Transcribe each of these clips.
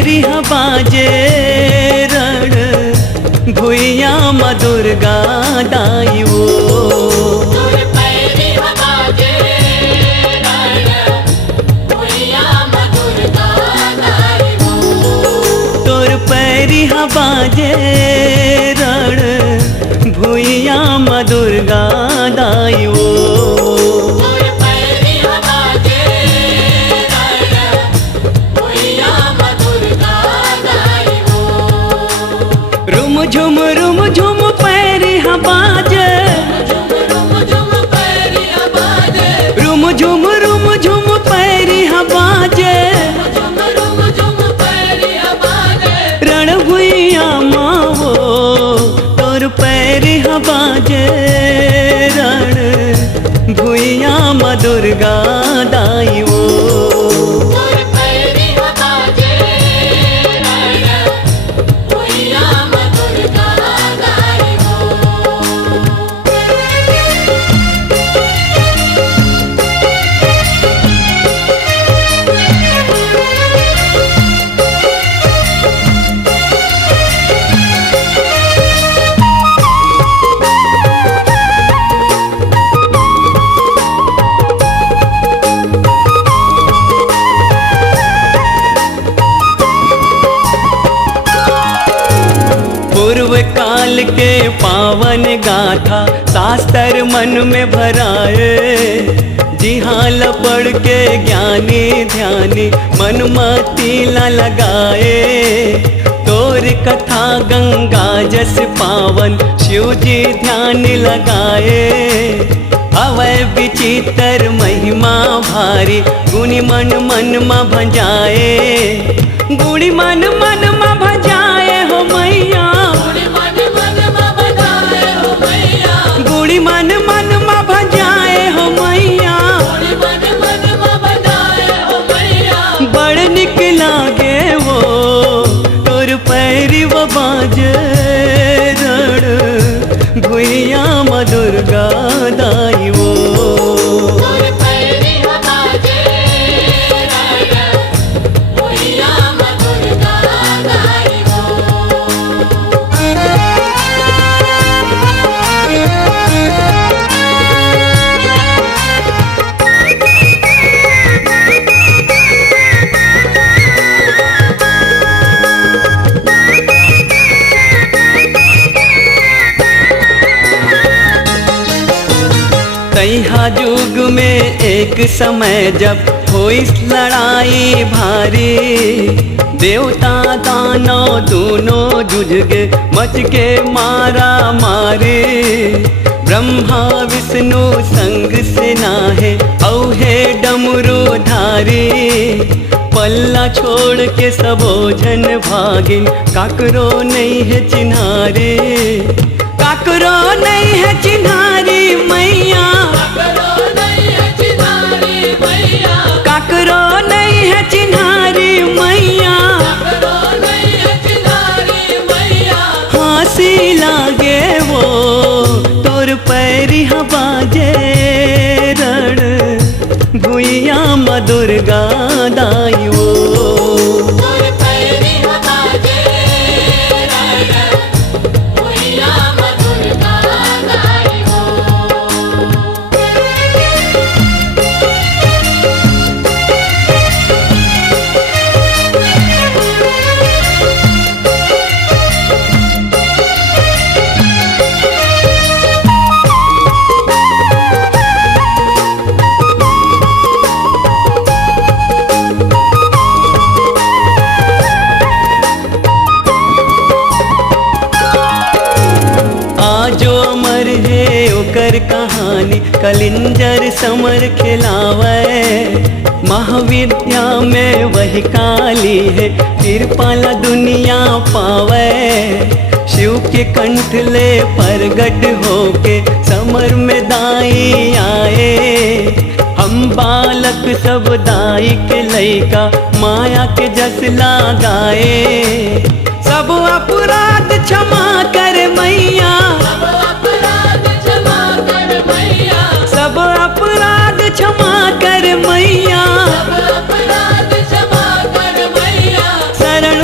पैरी बाजे रण भुइया माँ दुर्गा दाई वो। तोर पैरी बाजे रण भुइया माँ दुर्गा दाई वो। तोर पैरी बाजे रण भुइया माँ दुर्गा दाई वो। तोर पैरी बाजे रण भुइया माँ दुर्गा दाई वो। रुम झुम पैरी बाजे रुम झुम पैरी बाजे। रुम झुम पैरी बाजे रुम झुम पैरी बाजे। रण भुइया माँ वो। तोर पैरी बाजे रण भुइया माँ दुर्गा दाई वो। तोर पैरी बाजे रण भुइया माँ दुर्गा दाई वो। पूर्व काल के पावन गाथा शास्त्र मन में भराए। जिहाल पढ़ के ज्ञानी ध्यानी मन मती ला लगाए। तोर कथा गंगा जस पावन शिव जी ध्यान लगाए। अवय विचित्र महिमा भारी गुणी मन मा भजाए। गुणी मन मा भजाए हो मैया। गुणी मन मा बजाए हो मैया। गुणी मन मा भजाए हो मैया। गुणी मन मा बजाए हो मैया। बड़ निक लागे वो तोर पैरी बाजे रण भुइया माँ दुर्गा दाई वो। तोर पैरी बाजे रण भुइया माँ दुर्गा दाई वो। तैहा युग में एक समय जब होई लड़ाई भारी। देवता दानव दोनों जुझ गए मच के मारा मारे। ब्रह्मा विष्णु संग से नाहे औहे डमरू धारी। पल्ला छोड़ के सबो जन भागिन काकरो नहीं है चिन्हारी। काकरो नहीं है चिन्हारी मैया। काकरो नहीं है चिन्हारी मैया। काकरो नहीं है चिन्हारी मैया। काकरो नहीं है चिन्हारी मैया। हंसी लागे वो तोर पैरी बाजे रण भुइया माँ दुर्गा दाई वो। तोर पैरी बाजे रण भुइया माँ दुर्गा दाई वो। आजो अमर है ओकर कहानी कलिंजर समर खिलावे। महाविद्या में वही काली है कृपाला दुनिया पावे। शिव के कंठ ले प्रगट होके समर में दाई आए। हम बालक सब दाई के लइका माया के जस लगाए। सब अपराध क्षमा कर मैया। सब अपराध क्षमा कर मैया। सब अपराध क्षमा कर मैया। सब अपराध क्षमा कर मैया। शरण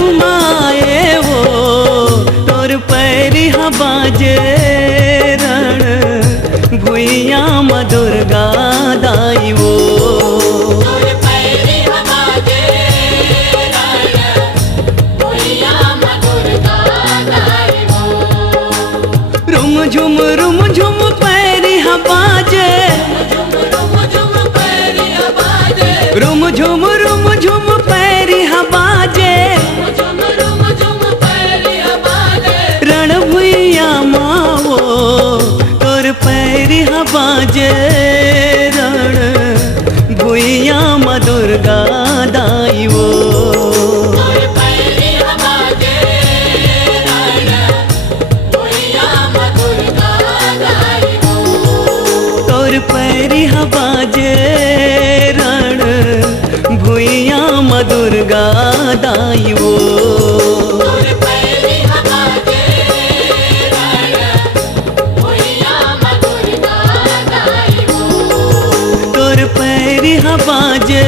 बाजे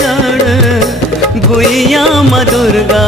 रण गुइया माँ दुर्गा